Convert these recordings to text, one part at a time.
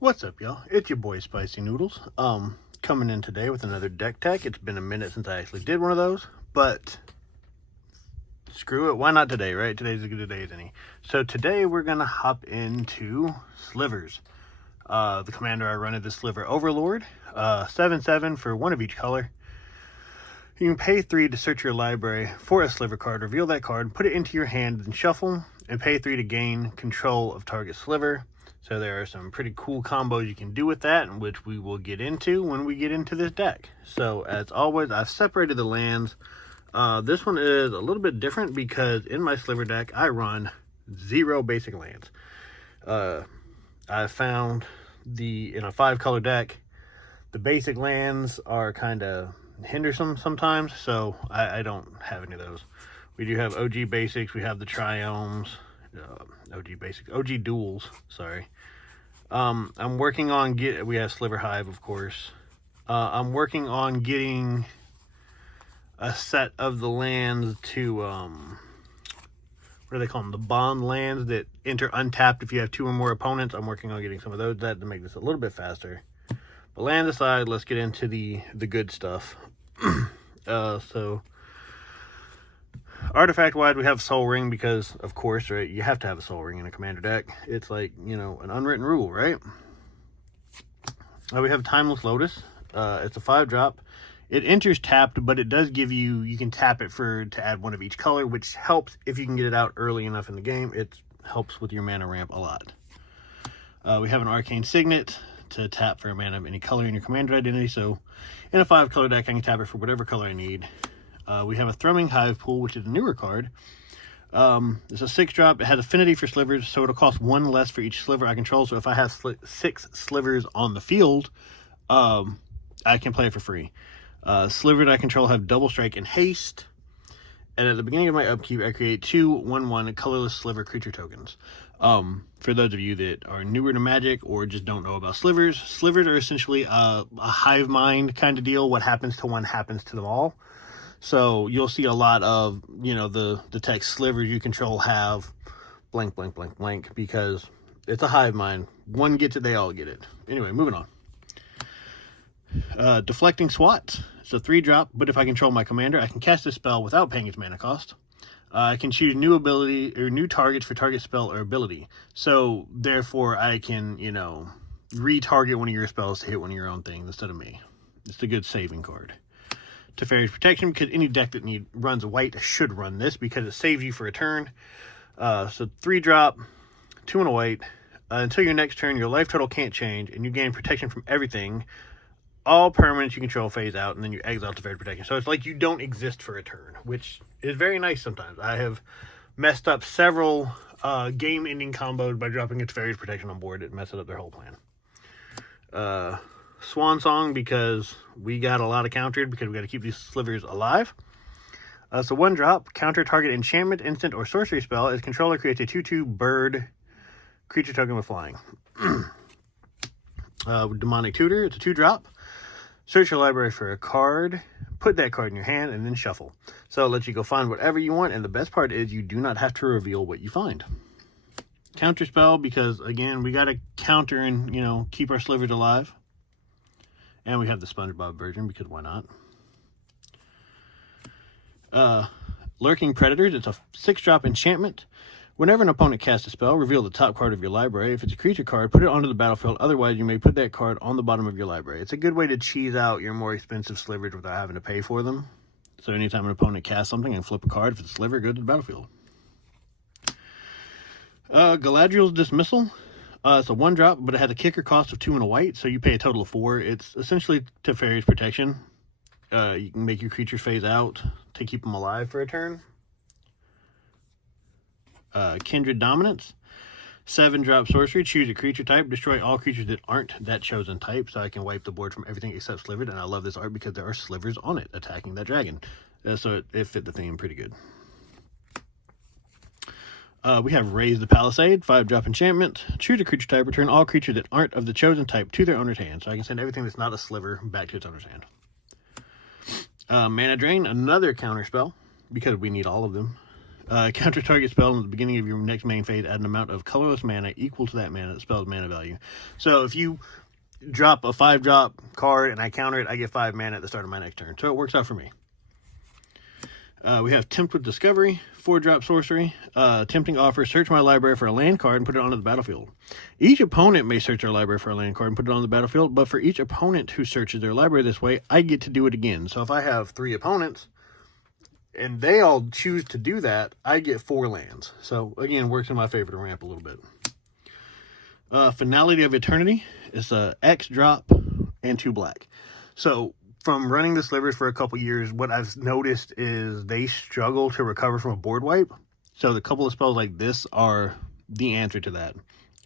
What's up, y'all? It's your boy Spicy Noodles. Coming in today with another deck tech. It's been a minute since I actually did one of those, but screw it. Why not today, right? Today's as good a day as any. So today we're gonna hop into slivers. The commander I run is the Sliver Overlord. 7/7 for one of each color. You can pay 3 to search your library for a sliver card, reveal that card, put it into your hand, then shuffle, and pay 3 to gain control of target sliver. So there are some pretty cool combos you can do with that, which we will get into when we get into this deck. So as always, I've separated the lands. This one is a little bit different because in my sliver deck, I run 0 basic lands. I found in a 5-color deck, the basic lands are kind of hindersome sometimes, so I don't have any of those. We do have OG basics, we have the triomes, OG duels, sorry. I'm working on we have Sliver Hive, of course. I'm working on getting a set of the lands to, what do they call them? The bond lands that enter untapped if you have 2 or more opponents. I'm working on getting some of those to make this a little bit faster. But land aside, let's get into the good stuff. So artifact wise, we have Soul Ring because, of course, right, you have to have a Soul Ring in a commander deck. It's like, you know, an unwritten rule, right? We have Timeless Lotus. It's a 5-drop. It enters tapped, but it does give you can tap it to add 1 of each color, which helps if you can get it out early enough in the game. It helps with your mana ramp a lot. We have an Arcane Signet to tap for a mana of any color in your commander identity. So in a 5-color deck, I can tap it for whatever color I need. We have a Thrumming Hive Pool, which is a newer card. It's a 6-drop. It has affinity for slivers, so it'll cost 1 less for each sliver I control. So if I have 6 slivers on the field, I can play it for free. Slivers I control have double strike and haste. And at the beginning of my upkeep, I create 2 1/1 colorless sliver creature tokens. For those of you that are newer to Magic or just don't know about slivers are essentially a hive mind kind of deal. What happens to one happens to them all. So you'll see a lot of, you know, the text slivers you control have blank, blank, blank, blank, because it's a hive mind. One gets it, they all get it. Anyway, moving on. Deflecting Swat. It's a 3-drop, but if I control my commander, I can cast a spell without paying its mana cost. I can choose new ability or new targets for target spell or ability. So therefore, I can, you know, retarget one of your spells to hit one of your own things instead of me. It's a good saving card. Teferi's Protection, because any deck that runs white should run this because it saves you for a turn. So 3-drop, 2 and a white. Until your next turn, your life total can't change, and you gain protection from everything. All permanents you control phase out, and then you exile Teferi's Protection. So it's like you don't exist for a turn, which is very nice sometimes. I have messed up several game-ending combos by dropping a Teferi's Protection on board. It messes up their whole plan. Swan Song, because we got a lot of countered because we got to keep these slivers alive. So 1-drop, counter target enchantment, instant, or sorcery spell. Its controller creates a 2/2 bird creature token with flying. Demonic Tutor, it's a 2-drop. Search your library for a card, put that card in your hand, and then shuffle. So it lets you go find whatever you want, and the best part is you do not have to reveal what you find. Counter spell, because again, we got to counter and, you know, keep our slivers alive. And we have the SpongeBob version, because why not? Lurking Predators, it's a 6-drop enchantment. Whenever an opponent casts a spell, reveal the top card of your library. If it's a creature card, put it onto the battlefield. Otherwise, you may put that card on the bottom of your library. It's a good way to cheese out your more expensive slivers without having to pay for them. So anytime an opponent casts something and flip a card, if it's a sliver, go to the battlefield. Galadriel's Dismissal. It's a 1-drop, but it has a kicker cost of 2 and a white, so you pay a total of 4. It's essentially Teferi's Protection. You can make your creatures phase out to keep them alive for a turn. Kindred Dominance. 7-drop sorcery. Choose a creature type. Destroy all creatures that aren't that chosen type, so I can wipe the board from everything except slivers. And I love this art because there are slivers on it attacking that dragon. So it fit the theme pretty good. We have Raise the Palisade, 5-drop enchantment. Choose a creature type, return all creatures that aren't of the chosen type to their owner's hand. So I can send everything that's not a sliver back to its owner's hand. Mana Drain, another counter spell, because we need all of them. Counter target spell in the beginning of your next main phase, add an amount of colorless mana equal to that mana, the spell's mana value. So if you drop a 5-drop card and I counter it, I get 5 mana at the start of my next turn. So it works out for me. We have Tempt with Discovery, 4-drop sorcery. Tempting offer, search my library for a land card and put it onto the battlefield. Each opponent may search their library for a land card and put it on the battlefield, but for each opponent who searches their library this way, I get to do it again. So if I have 3 opponents, and they all choose to do that, I get 4 lands. So, again, works in my favor to ramp a little bit. Finality of Eternity is a X drop and 2 black. So, from running the slivers for a couple years, what I've noticed is they struggle to recover from a board wipe. So, the couple of spells like this are the answer to that.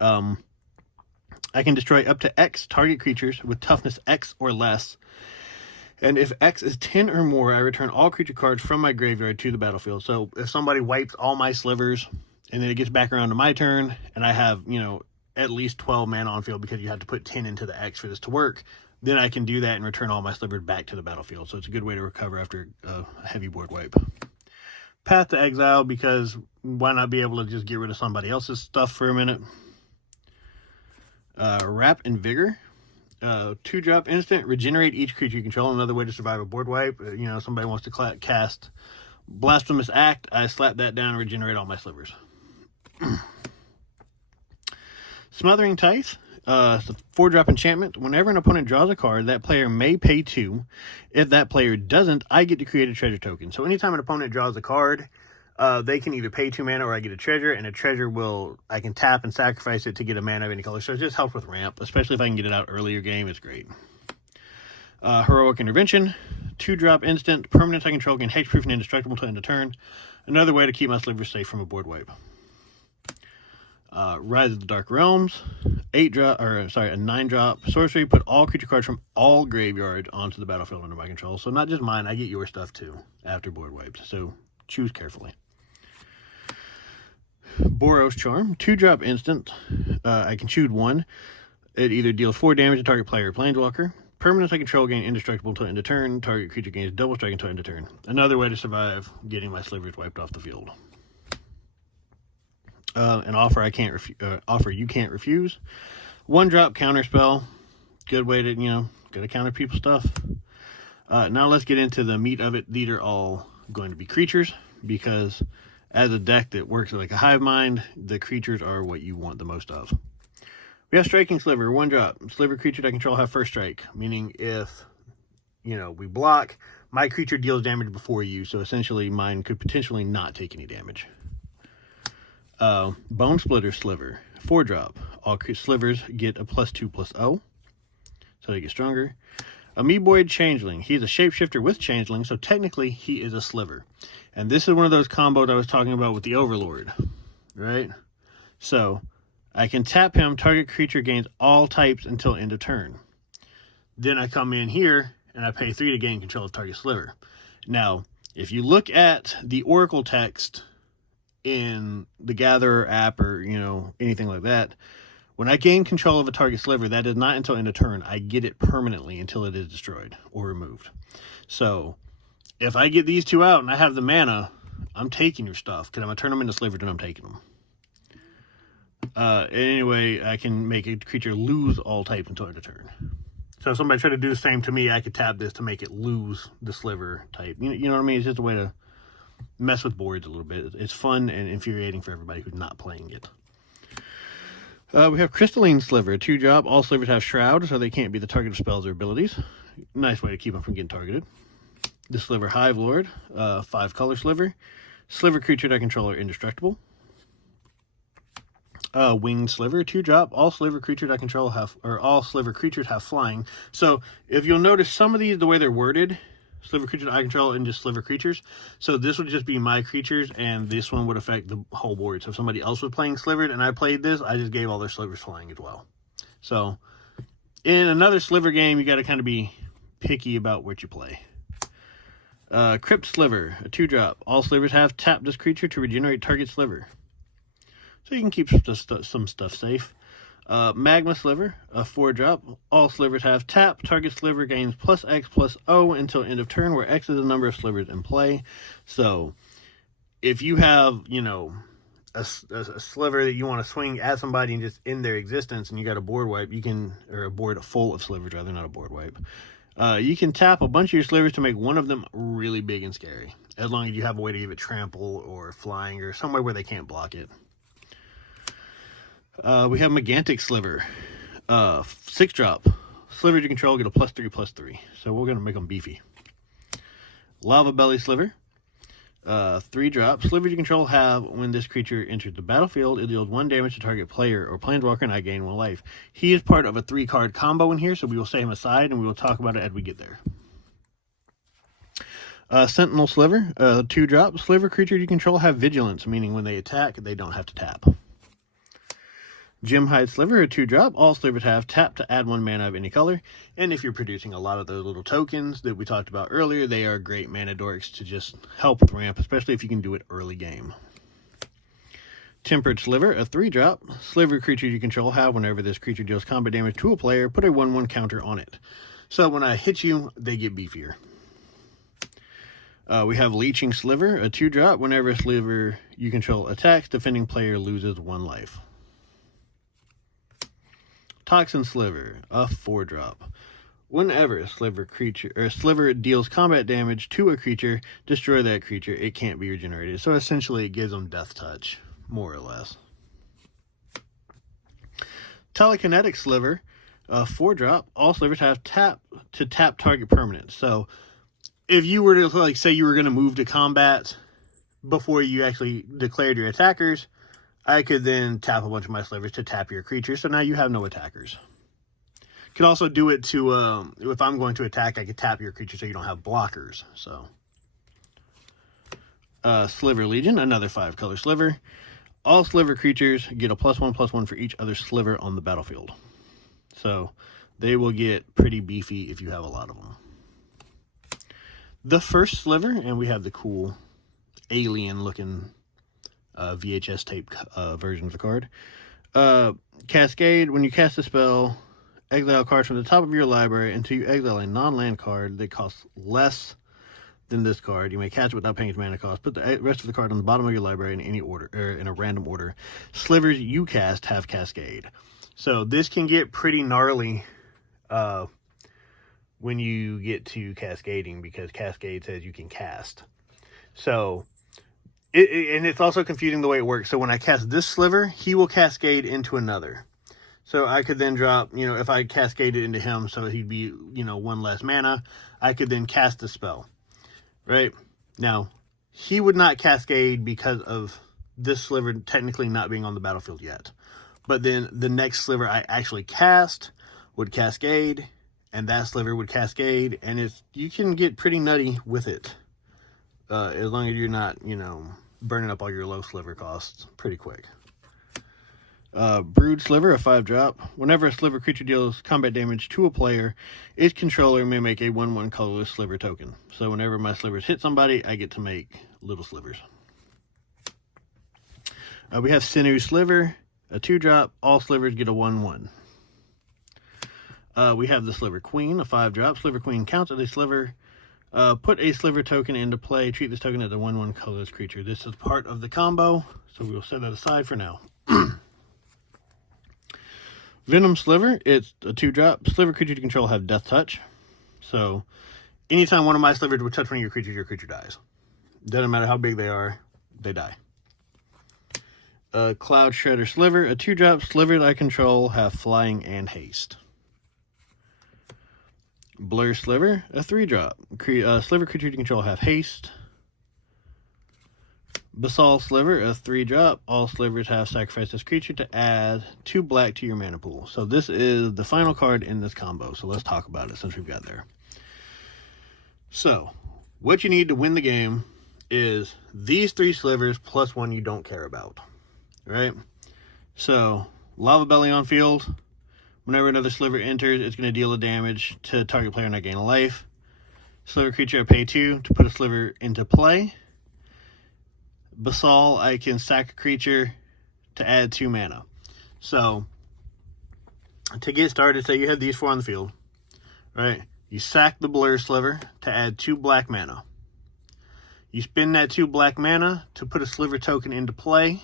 I can destroy up to X target creatures with toughness X or less. And if X is 10 or more, I return all creature cards from my graveyard to the battlefield. So if somebody wipes all my slivers, and then it gets back around to my turn, and I have, you know, at least 12 mana on field because you have to put 10 into the X for this to work, then I can do that and return all my slivers back to the battlefield. So it's a good way to recover after a heavy board wipe. Path to Exile, because why not be able to just get rid of somebody else's stuff for a minute? Wrap and Vigor. 2-drop instant, regenerate each creature you control. Another way to survive a board wipe. You know, somebody wants to cast Blasphemous Act, I slap that down and regenerate all my slivers. Smothering Tithe. It's a 4-drop enchantment. Whenever an opponent draws a card, that player may pay 2. If that player doesn't, I get to create a treasure token. So anytime an opponent draws a card, they can either pay 2 mana or I get a treasure, and a treasure I can tap and sacrifice it to get a mana of any color. So it just helps with ramp, especially if I can get it out earlier game. It's great. Heroic Intervention, 2-drop instant, permanent I control, gain hexproof and indestructible until end of turn. Another way to keep my slivers safe from a board wipe. Rise of the Dark Realms, a 9-drop sorcery, put all creature cards from all graveyards onto the battlefield under my control. So not just mine, I get your stuff too after board wipes. So choose carefully. Boros Charm, 2-drop instant. I can choose 1. It either deals 4 damage to target player or planeswalker. Permanents I control gain indestructible until end of turn. Target creature gains double strike until end of turn. Another way to survive getting my slivers wiped off the field. An offer you can't refuse. 1-drop counter spell. Good way to, gotta counter people's stuff. Now let's get into the meat of it. These are all going to be creatures, because as a deck that works like a hive mind, the creatures are what you want the most of. We have Striking Sliver, 1-drop. Sliver creature I control have first strike, meaning if, we block, my creature deals damage before you, so essentially mine could potentially not take any damage. Bone Splitter Sliver, 4-drop. All slivers get a +2/+0, so they get stronger. Amoeboid Changeling. He's a shapeshifter with Changeling, so technically he is a sliver. And this is one of those combos I was talking about with the Overlord, right? So I can tap him, target creature gains all types until end of turn. Then I come in here and I pay 3 to gain control of target sliver. Now, if you look at the Oracle text in the Gatherer app or, anything like that, when I gain control of a target sliver, that is not until end of turn. I get it permanently until it is destroyed or removed. So if I get these 2 out and I have the mana, I'm taking your stuff, because I'm going to turn them into slivers and I'm taking them. Anyway, I can make a creature lose all types until end of turn. So if somebody tried to do the same to me, I could tap this to make it lose the sliver type. You know what I mean? It's just a way to mess with boards a little bit. It's fun and infuriating for everybody who's not playing it. We have Crystalline Sliver, 2-drop. All slivers have Shroud, so they can't be the target of spells or abilities. Nice way to keep them from getting targeted. The Sliver Hive Lord, 5-color sliver. Sliver creature I control are indestructible. Winged Sliver, 2-drop. All sliver creatures I control all sliver creatures have flying. So if you'll notice, some of these, the way they're worded, sliver creatures I control and just sliver creatures. So this would just be my creatures, and this one would affect the whole board. So if somebody else was playing slivered and I played this, I just gave all their slivers flying as well. So in another sliver game, you got to kind of be picky about what you play. Crypt Sliver, a 2-drop. All slivers have tap this creature to regenerate target sliver. So you can keep some stuff safe. Magma Sliver, a 4-drop. All slivers have tap. Target sliver gains +X/+0 until end of turn, where X is the number of slivers in play. So if you have, you know, a sliver that you want to swing at somebody and just end their existence, and you got a board wipe, you can, or a board full of slivers rather, not a board wipe. You can tap a bunch of your slivers to make one of them really big and scary, as long as you have a way to give it trample or flying or somewhere where they can't block it. We have Gigantic Sliver, 6-drop. Slivers you control get a +3/+3, so we're going to make them beefy. Lava Belly Sliver, 3-drop. Slivers you control have, when this creature enters the battlefield, it deals 1 damage to target player or planeswalker, and I gain 1 life. He is part of a 3-card combo in here, so we will set him aside, and we will talk about it as we get there. Sentinel Sliver, 2-drop. Sliver creatures you control have Vigilance, meaning when they attack, they don't have to tap. Gemhide Sliver, a 2-drop. All slivers have tap to add 1 mana of any color. And if you're producing a lot of those little tokens that we talked about earlier, they are great mana dorks to just help with ramp, especially if you can do it early game. Tempered Sliver, a 3-drop. Sliver creatures you control have, whenever this creature deals combat damage to a player, put a 1/1 counter on it. So when I hit you, they get beefier. We have Leeching Sliver, a 2-drop. Whenever a sliver you control attacks, defending player loses 1 life. Toxin Sliver, a 4-drop. Whenever a sliver deals combat damage to a creature, destroy that creature. It can't be regenerated. So essentially it gives them death touch, more or less. Telekinetic Sliver, a 4-drop. All slivers have tap to tap target permanent. So if you were to, like, say you were going to move to combat before you actually declared your attackers, I could then tap a bunch of my slivers to tap your creature, so now you have no attackers. Could also do it to, if I'm going to attack, I could tap your creature so you don't have blockers. So, Sliver Legion, another 5-color sliver. All sliver creatures get a +1/+1 for each other sliver on the battlefield. So, they will get pretty beefy if you have a lot of them. The first sliver, and we have the cool alien-looking VHS tape version of the card. Cascade, when you cast a spell, exile cards from the top of your library until you exile a non-land card that costs less than this card. You may cast it without paying its mana cost. Put the rest of the card on the bottom of your library in any order, or in a random order. Slivers you cast have Cascade. So this can get pretty gnarly when you get to cascading, because Cascade says you can cast. So and it's also confusing the way it works. So when I cast this sliver, he will cascade into another. So I could then drop, you know, if I cascaded into him, so he'd be, you know, 1 less mana, I could then cast the spell. Right? Now, he would not cascade because of this sliver technically not being on the battlefield yet. But then the next sliver I actually cast would cascade, and that sliver would cascade, and you can get pretty nutty with it. As long as you're not, you know, burning up all your low sliver costs pretty quick. Brood Sliver, a 5-drop. Whenever a sliver creature deals combat damage to a player, its controller may make a 1/1 colorless sliver token. So whenever my slivers hit somebody, I get to make little slivers. We have Sinew Sliver, a 2-drop. All slivers get a 1/1. We have the Sliver Queen, a 5-drop. Sliver Queen counts as a sliver. Put a sliver token into play. Treat this token as a 1/1 colorless creature. This is part of the combo, so we will set that aside for now. Venom Sliver, it's a 2-drop. Sliver creature you control have Death Touch. So anytime one of my slivers would touch one of your creature dies. Doesn't matter how big they are, they die. Cloud Shredder Sliver, a 2-drop. Slivers I control have Flying and Haste. Blur Sliver, a 3-drop. Sliver creature you control have Haste. Basalt Sliver, a 3-drop. All slivers have sacrificed this creature to add 2 black to your mana pool. So this is the final card in this combo. So let's talk about it since we've got there. So what you need to win the game is these 3 slivers plus 1 you don't care about. Right? So Lava Belly on field. Whenever another sliver enters, it's going to deal a damage to target player and I gain a life. Sliver creature, I pay 2 to put a sliver into play. Basalt, I can sack a creature to add 2 mana. So, to get started, say you have these 4 on the field, right? You sack the Blur Sliver to add 2 black mana. You spend that 2 black mana to put a Sliver token into play.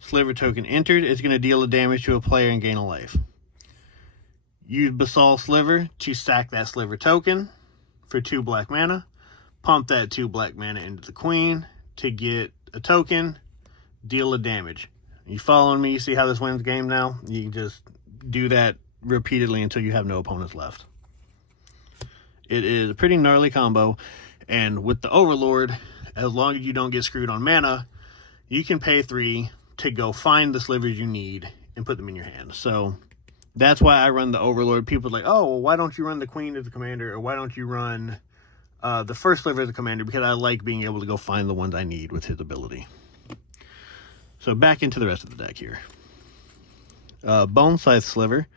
Sliver token entered. It's going to deal a damage to a player and gain a life. Use Basalt Sliver to sack that Sliver token for 2 black mana. Pump that 2 black mana into the queen to get a token. Deal a damage. You following me? You see how this wins the game now? You can just do that repeatedly until you have no opponents left. It is a pretty gnarly combo. And with the Overlord, as long as you don't get screwed on mana, you can pay 3 to go find the slivers you need and put them in your hand. So that's why I run the Overlord. People are like, oh, well, why don't you run the Queen as a commander? Or why don't you run the first sliver as a commander? Because I like being able to go find the ones I need with his ability. So back into the rest of the deck here. Bone Scythe Sliver.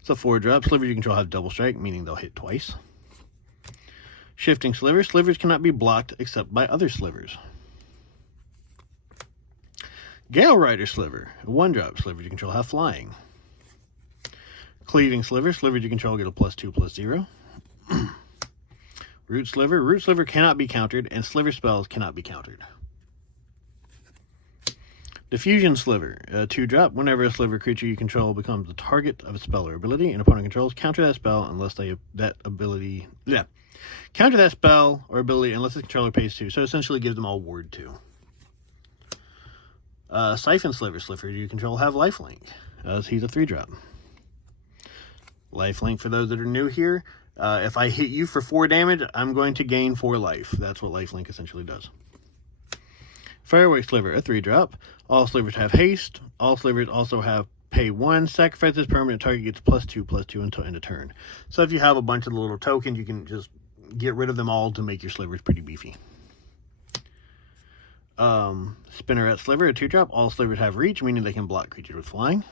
It's a 4-drop. Slivers you control have double strike, meaning they'll hit twice. Shifting Sliver. Slivers cannot be blocked except by other slivers. Gale Rider Sliver. A 1-drop. Slivers you control have flying. Cleaving Sliver. Slivers you control get a +2/+0. Root Sliver. Root Sliver cannot be countered, and Sliver spells cannot be countered. Diffusion Sliver. A 2-drop. Whenever a Sliver creature you control becomes the target of a spell or ability, and opponent controls, counter that spell unless counter that spell or ability unless the controller pays 2. So essentially gives them all ward 2. Siphon Sliver. Sliver you control have lifelink. He's a 3-drop. Lifelink, for those that are new here, if I hit you for 4 damage, I'm going to gain 4 life. That's what lifelink essentially does. Firework Sliver, a 3-drop. All slivers have haste. All slivers also have pay 1. Sacrifice this permanent, target gets +2/+2 until end of turn. So if you have a bunch of the little tokens, you can just get rid of them all to make your slivers pretty beefy. Spinneret Sliver, a 2-drop. All slivers have reach, meaning they can block creatures with flying.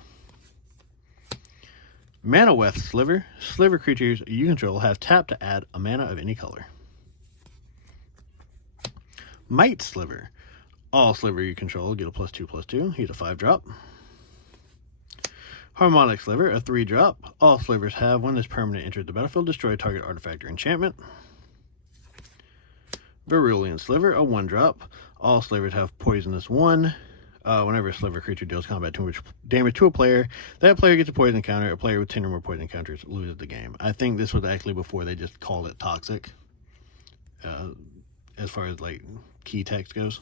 Mana Weft Sliver. Sliver creatures you control have tap to add a mana of any color. Might Sliver. All sliver you control get a +2/+2. He's a 5-drop. Harmonic Sliver, a 3-drop. All slivers have, when this permanent enters the battlefield, destroy target artifact or enchantment. Verulian Sliver, a 1-drop. All slivers have poisonous 1. Whenever a sliver creature deals combat damage to a player, that player gets a poison counter. A player with 10 or more poison counters loses the game. I think this was actually before they just called it toxic, as far as like key text goes.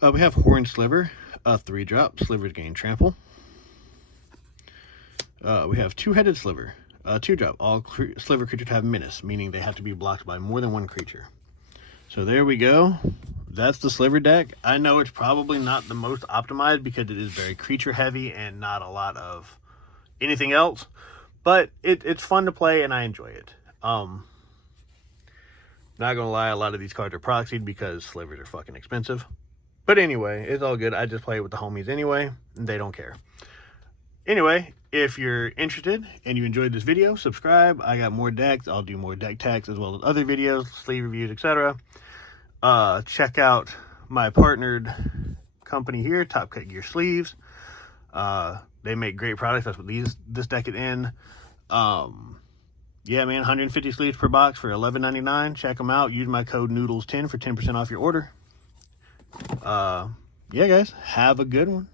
We have Horned Sliver, a 3-drop. Slivers gain trample. We have Two-Headed Sliver, a 2-drop. All sliver creatures have menace, meaning they have to be blocked by more than one creature. So there we go. That's the Sliver deck. I know it's probably not the most optimized because it is very creature heavy and not a lot of anything else, but it's fun to play and I enjoy it. Not gonna lie, a lot of these cards are proxied because slivers are fucking expensive. But anyway, it's all good. I just play it with the homies anyway, and they don't care. Anyway, if you're interested and you enjoyed this video, subscribe. I got more decks. I'll do more deck techs as well as other videos, sleeve reviews, etc. Check out my partnered company here, TopCutGear Sleeves. They make great products. That's what this deck is in. Yeah, man, 150 sleeves per box for $11.99. Check them out. Use my code NOODLES10 for 10% off your order. Yeah, guys, have a good one.